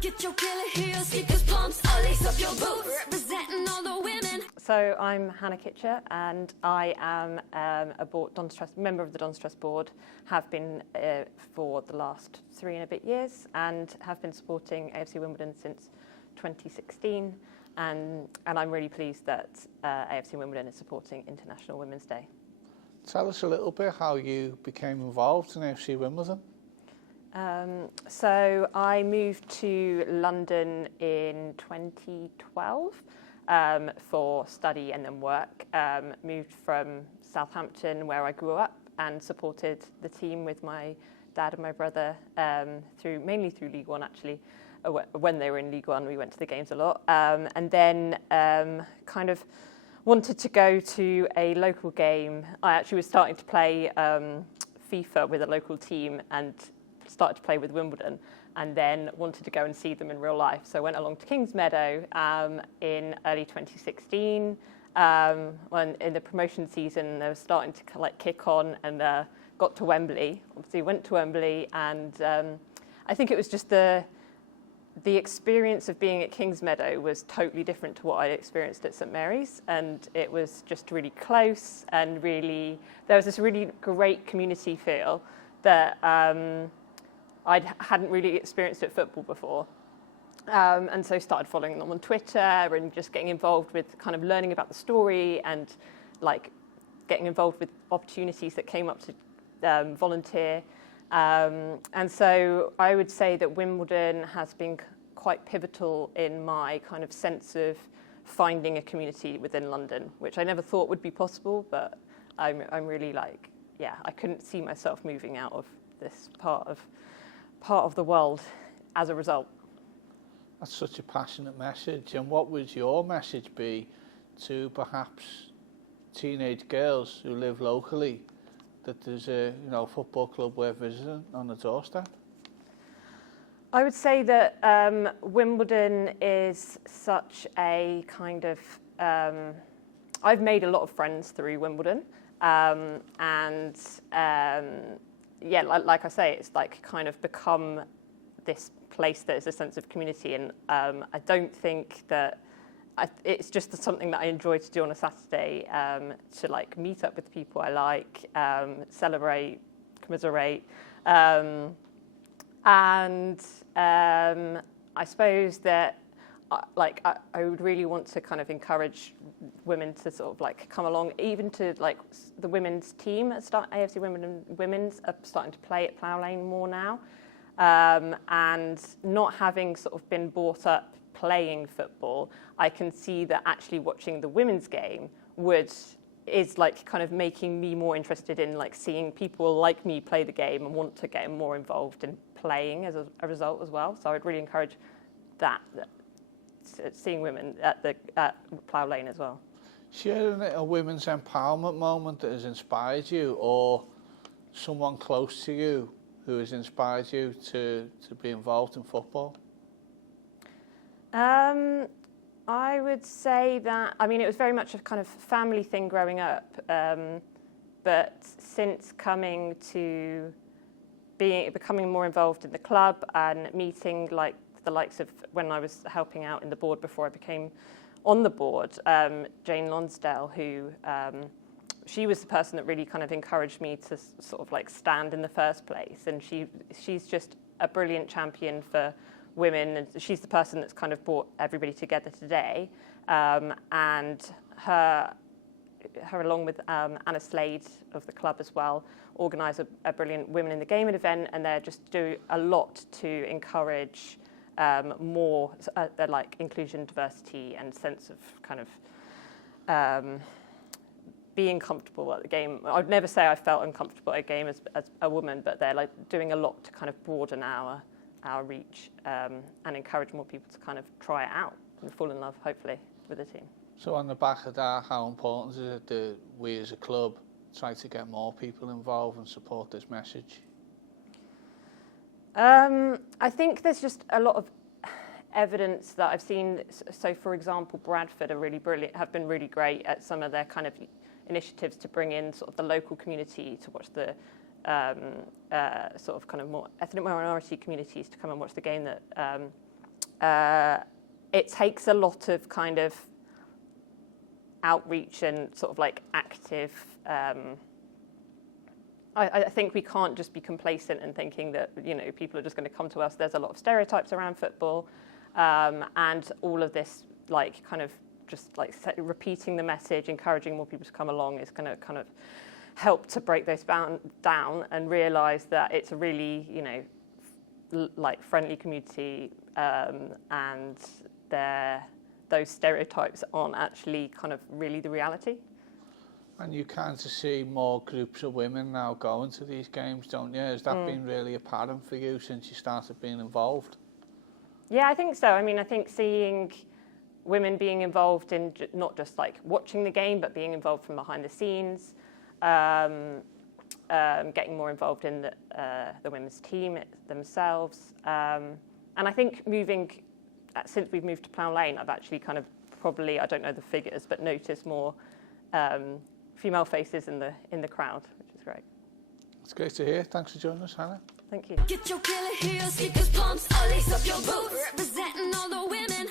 Get your killer heels, sneakers, pumps, all lace up your boots. Representing all the women. So I'm Hannah Kitcher, and I am member of the Don's Trust board. Have been for the last 3 and a bit years, and have been supporting AFC Wimbledon since 2016. And I'm really pleased that AFC Wimbledon is supporting International Women's Day. Tell us a little bit how you became involved in AFC Wimbledon. So I moved to London in 2012 for study and then work. Moved from Southampton, where I grew up, and supported the team with my dad and my brother mainly through League One, actually. When they were in League One, we went to the games a lot. And then kind of wanted to go to a local game. I actually was starting to play FIFA with a local team and started to play with Wimbledon, and then wanted to go and see them in real life. So I went along to Kingsmeadow in early 2016. When in the promotion season, they were starting to kick on, and got to Wembley. Obviously went to Wembley, and I think it was just the experience of being at Kingsmeadow was totally different to what I experienced at St Mary's, and it was just really close, and really there was this really great community feel that I hadn't really experienced at football before. And so started following them on Twitter and just getting involved with kind of learning about the story, and getting involved with opportunities that came up to volunteer. And so I would say that Wimbledon has been quite pivotal in my kind of sense of finding a community within London, which I never thought would be possible, but I'm really I couldn't see myself moving out of this part of the world as a result. That's such a passionate message. And what would your message be to perhaps teenage girls who live locally, that there's a football club worth visiting on the doorstep? I would say that Wimbledon is such a kind of I've made a lot of friends through Wimbledon, like I say, it's kind of become this place that is a sense of community, and I don't think that it's just something that I enjoy to do on a Saturday, to meet up with people I like, celebrate, commiserate, and I suppose that I would really want to kind of encourage women to sort of come along, even to the women's team at AFC Wimbledon Women's are starting to play at Plough Lane more now, and not having sort of been brought up playing football, I can see that actually watching the women's game is kind of making me more interested in seeing people like me play the game and want to get more involved in playing as a result as well. So I would really encourage that seeing women at Plough Lane as well. Sharing a women's empowerment moment that has inspired you, or someone close to you who has inspired you to be involved in football? I would say that, it was very much a kind of family thing growing up, but since coming to becoming more involved in the club and meeting the likes of when I was helping out in the board before I became on the board, Jane Lonsdale, who she was the person that really kind of encouraged me to sort of stand in the first place, and she's just a brilliant champion for women, and she's the person that's kind of brought everybody together today, and her along with Anna Slade of the club as well organise a brilliant Women in the Game event, and they just do a lot to encourage more inclusion, diversity, and sense of kind of being comfortable at the game. I'd never say I felt uncomfortable at a game as a woman, but they're doing a lot to kind of broaden our reach, and encourage more people to kind of try it out and fall in love, hopefully, with the team. So on the back of that, how important is it that we as a club try to get more people involved and support this message? I think there's just a lot of evidence that I've seen. So, for example, Bradford have been really great at some of their kind of initiatives to bring in sort of the local community to watch the sort of kind of more ethnic minority communities to come and watch the game that it takes a lot of kind of outreach and sort of like active. I think we can't just be complacent and thinking that, you know, people are just going to come to us. There's a lot of stereotypes around football, and all of this, like, kind of just like repeating the message, encouraging more people to come along is going to kind of help to break those down and realise that it's a really, you know, like friendly community, and those stereotypes aren't actually kind of really the reality. And you kind of see more groups of women now going to these games, don't you? Has that been really apparent for you since you started being involved? Yeah, I think so. I mean, I think seeing women being involved in not just like watching the game, but being involved from behind the scenes, getting more involved in the women's team themselves. And I think since we've moved to Plough Lane, I've actually kind of probably, I don't know the figures, but noticed more female faces in the crowd, which is great. It's great to hear. Thanks for joining us, Hannah. Thank you. Get your killer heels, sneakers, pumps, all lace up your boots, representing all the women.